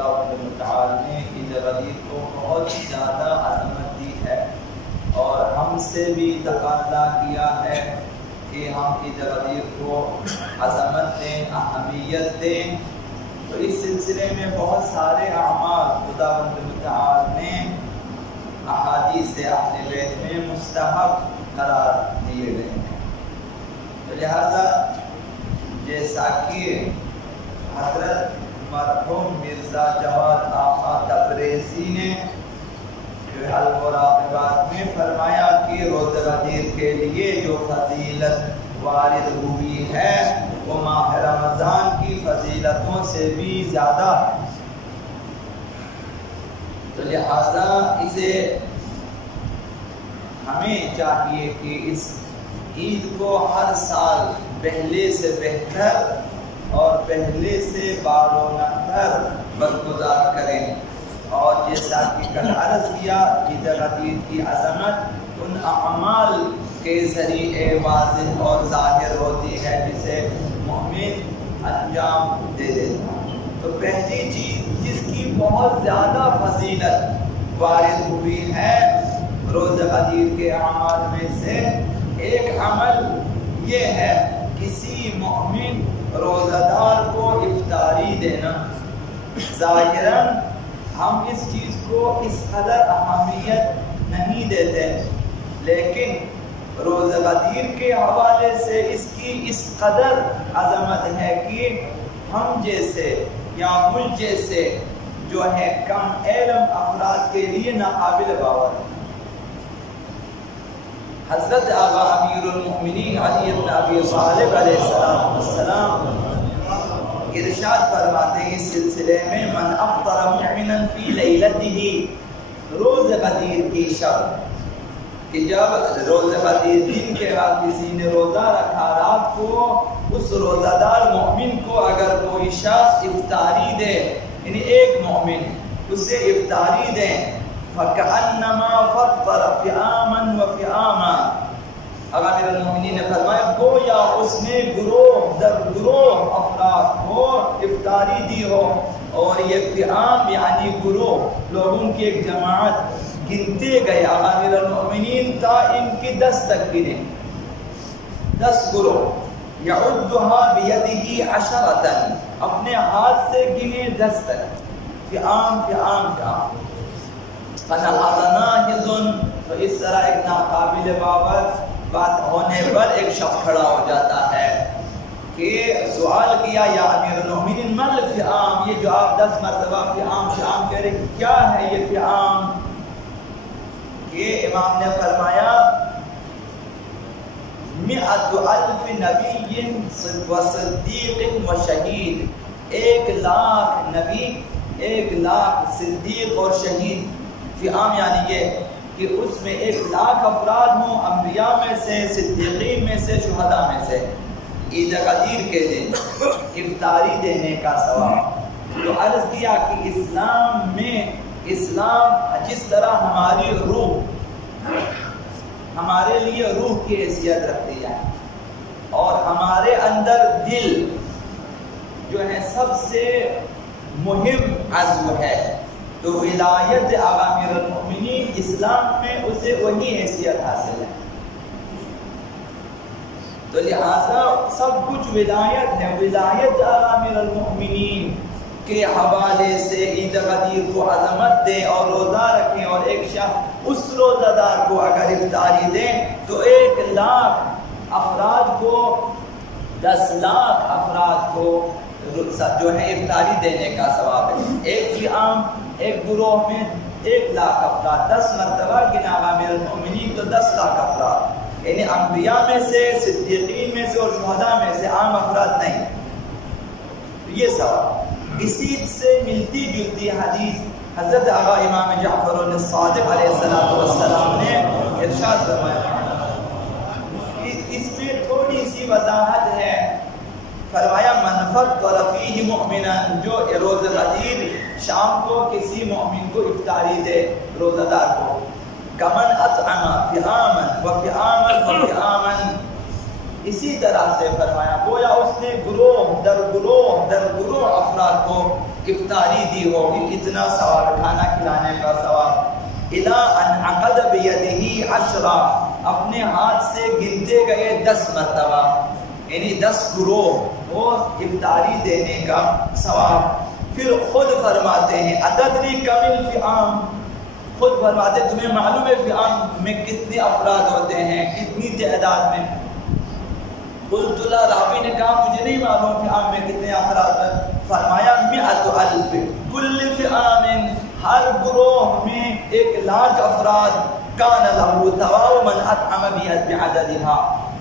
خداوند متعال نے عید غدیر کو بہت زیادہ عظمت دی ہے اور ہم سے بھی تقاضا کیا ہے کہ ہم عید غدیر کو عظمت دیں، اہمیت دیں۔ تو اس سلسلے میں بہت سارے اعمال خداوند متعال نے احادیث اہل بیت میں مستحب قرار دیے گئے ہیں۔ تو لہذا جیسا کہ حضرت مرحوم مرزا جواد آقا تبریزی نے المراقبات میں فرمایا کہ روزہ غدیر کے لیے جو فضیلت وارد ہوئی ہے وہ ماہ رمضان کی فضیلتوں سے بھی زیادہ ہے۔ تو لہذا اسے ہمیں چاہیے کہ اس عید کو ہر سال پہلے سے بہتر اور پہلے سے بارونقتر برگزار کریں، اور جیسا کہ کل عرض کیا عید غدیر کی عظمت ان اعمال کے ذریعے واضح اور ظاہر ہوتی ہے جسے مومن انجام دے دیتا۔ تو پہلی چیز جس کی بہت زیادہ فضیلت وارد ہوئی ہے روزہ غدیر کے اعمال میں سے ایک عمل یہ ہے کسی مومن روزہ دار کو افطاری دینا۔ ظاہراً ہم اس چیز کو اس قدر اہمیت نہیں دیتے، لیکن روزہ غدیر کے حوالے سے اس کی اس قدر عظمت ہے کہ ہم جیسے یا مجھ جیسے جو ہے کم علم افراد کے لیے ناقابل باور ہے۔ حضرت آقا امیر المؤمنین علی بن ابی طالب علیہ السلام ارشاد فرماتے ہیں اس سلسلے میں من افطر مؤمنا فی لیلتہ، روز غدیر کی شب کہ جب روز غدیر دن کے بعد کسی نے روزہ رکھا رات کو، اس روزہ دار مومن کو اگر کوئی شخص افطاری دے، یعنی ایک مومن اسے افطاری دے، فَكَأَنَّمَا فَطَّرَ فِئَامًا وَفِئَامًا، امیر المؤمنین نے فرمایا گویا اس نے گروہ در گروہ افراد کو افطاری دی ہو، اور یہ فئام یعنی گروہ لوگوں کی ایک جماعت گنتے گئے امیر المؤمنین تا ان کی 10 تک گنے، 10 گروہ، یعدها بیدہ عشرۃ، اپنے ہاتھ سے گنے 10 تک، فئام فئام فئام، فنہض ناہض، تو اس طرح ایک ناقابل باور بات ہونے پر ایک شخص کھڑا ہو جاتا ہے کہ سوال کیا یا امیر المؤمنین مل فئام، یہ جو آپ 10 مرتبہ فئام فئام کہہ رہے کیا ہے یہ فئام؟ کہ امام نے فرمایا 100,000 نبی و صدیق و شہید، 1,00,000 نبی، 1,00,000 صدیق اور شہید۔ فئام یعنی یہ کہ اس میں 1,00,000 افراد ہوں، انبیاء میں سے، صدیقین میں سے، شہداء میں سے، عید غدیر کے دن افطاری دینے کا ثواب۔ تو عرض کیا کہ اسلام میں جس طرح ہماری روح ہمارے لیے روح کی حیثیت رکھتی ہے، اور ہمارے اندر دل جو ہے سب سے مہم عضو ہے، تو ولایت امیر المؤمنین اسلام میں اسے وہی حیثیت حاصل ہے۔ تو لہذا سب کچھ ولایت ہے، ولایت امیر المؤمنین کے حوالے سے عید غدیر کو عظمت دیں اور روزہ رکھیں، اور ایک شخص اس روزہ دار کو اگر افطاری دیں تو 1,00,000 افراد کو 10,00,000 افراد کو جو ہے افطاری دینے کا ثواب ہے۔ ایک فئام ایک گروہ میں 1,00,000 افراد، 10 مرتبہ گنا امیر المؤمنین تو 10,00,000 افراد، یعنی انبیاء میں سے، صدیقین میں سے اور شہداء میں سے، عام افراد نہیں۔ یہ ثواب اسی سے ملتی جلتی حدیث حضرت آقا امام جعفر الصادق علیہ السلام نے ارشاد فرمایا، اس میں تھوڑی سی وضاحت ہے۔ فرمایا من فطر فیہ مؤمنا، جو روزہ غدیر شام کو کسی مومن کو افطاری دے، روزہ دار کو، کمن اطعم فئاما وفئاما وفئاما، اسی طرح سے فرمایا گویا اس نے گروہ در گروہ افراد کو افطاری دی ہوگی، اتنا ثواب، کھانا کھلانے کا ثواب. اِلَىٰ أَنْ عَقَدَ بِيَدِهِ عَشْرًا، اپنے ہاتھ سے گنتے گئے 10 مرتبہ، یعنی 10 گروہ وہ افطاری دینے کا ثواب. پھر خود فرماتے ہیں اَتَدْرِي كَمِ الْفِئَامِ، خود فرماتے تمہیں معلوم ہے فئام میں کتنے افراد ہوتے ہیں، کتنی تعداد میں؟ قلت لا، راوی نے کہا مجھے نہیں معلوم فئام میں کتنے افراد ہیں. فرمایا 100,000، کل فئام، ہر گروہ میں 1,00,000 افراد. کان لہ ثواب من اطعم بعددها،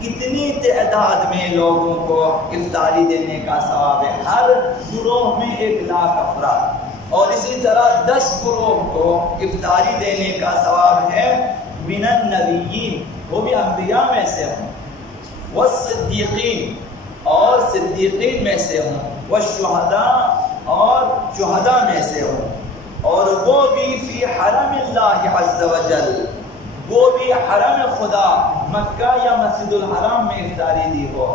اتنی تعداد میں لوگوں کو افطاری دینے کا ثواب ہے، ہر گروہ میں 1,00,000 افراد. اور اسی طرح 10 گروہ کو افطاری دینے کا ثواب ہے. من النبیین، وہ بھی انبیاء میں سے ہوں، والصدیقین، اور صدیقین میں سے ہوں، والشہداء، اور شہداء میں سے ہوں، اور وہ بھی فی حرم اللہ عز وجل، وہ بھی حرم خدا مکہ یا مسجد الحرام میں افطاری دی ہو.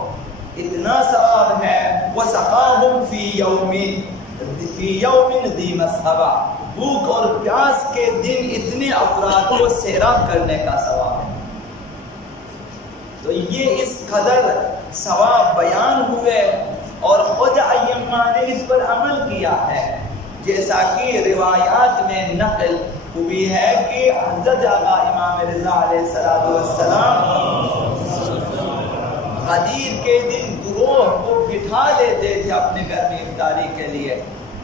اتنا ثواب ہے. وسقاہم فی یوم ذی مسغبہ، بھوک اور پیاس کے دن اتنے افراد کو سیراب کرنے کا ثواب ہے. تو یہ اس قدر ثواب بیان ہوئے اور خود ائمہ نے اس پر عمل کیا ہے، جیسا کہ روایات میں نقل ہوئی ہے کہ حضرت آقا امام رضا علیہ السلام غدیر کے دن گروہ کو بٹھا لیتے تھے اپنے گھر میں افطاری کے لیے.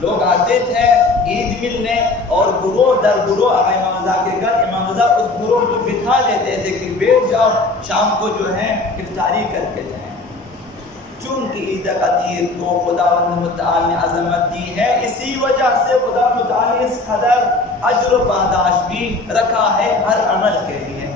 لوگ آتے تھے عید ملنے اور گروہ در گروہ امام رضا کے گھر، امام رضا اس گروہ کو بٹھا لیتے تھے کہ بیٹھ جاؤ، شام کو جو ہے افطاری کر کے جائیں. چونکہ عید قدیر کو خداوند متعال نے عظمت دی ہے، اسی وجہ سے خدا متعال نے اس قدر اجر و پاداش بھی رکھا ہے ہر عمل کے لیے.